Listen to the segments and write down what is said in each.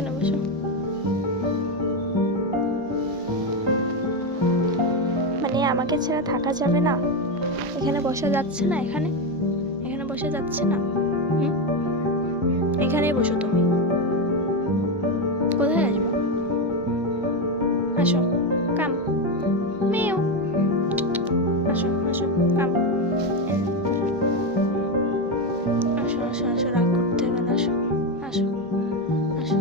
এখানে বসো। মানে আমাকে ছেড়ে থাকা যাবে না? এখানে বসা যাচ্ছে না? এখানে বসা যাচ্ছে না? এখানেই বসো তুমি। কোথায় আসবো? আসো, কাম মেও, আসো আসো, কাম, আসো আসো আসো, রাগ করতে হবে না, আসো আসো আসো,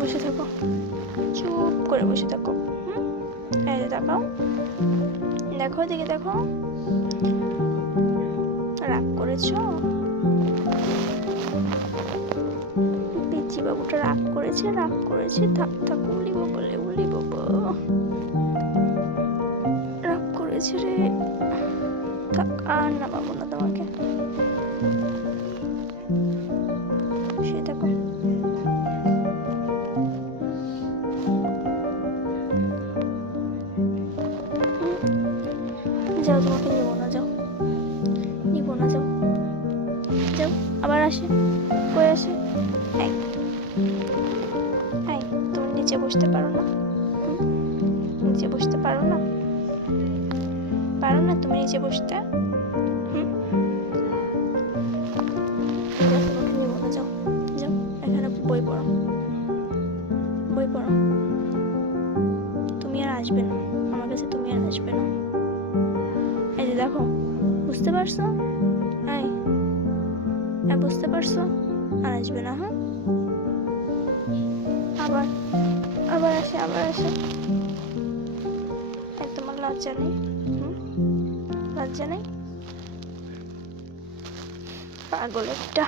বসে থাকো, চুপ করে বসে থাকো। এই যে তাকাও, দেখো দিকে দেখো, রাগ করেছো? পিচ্চি বাবুটা রাগ করেছে, থাক থাক, উলি বলে উলি বাবা, রাগ করেছে রে, থাক, আর না পাবো না তোমাকে, শুয়ে থাকো। যাও, তোমাকে নিবো না, যাও, যাও যাও, আবার আসে, কই আসে, এই এই, তুমি নিচে বসতে পারো না? নিচে বসতে পারো না? তুমি নিচে বসতে? যাও, তোমাকে নিবো না, যাও যাও, এখানে বই পড়ো, তুমি আর আসবে না আমার কাছে, তুমি আর আসবে না। এই যে দেখো, বুঝতে পারছো? এই বুঝতে পারছো? আর আসবে না, হ্যাঁ? আবার আবার আসে, তোমার লজ্জা নেই? লজ্জা নেই? পাগল একটা।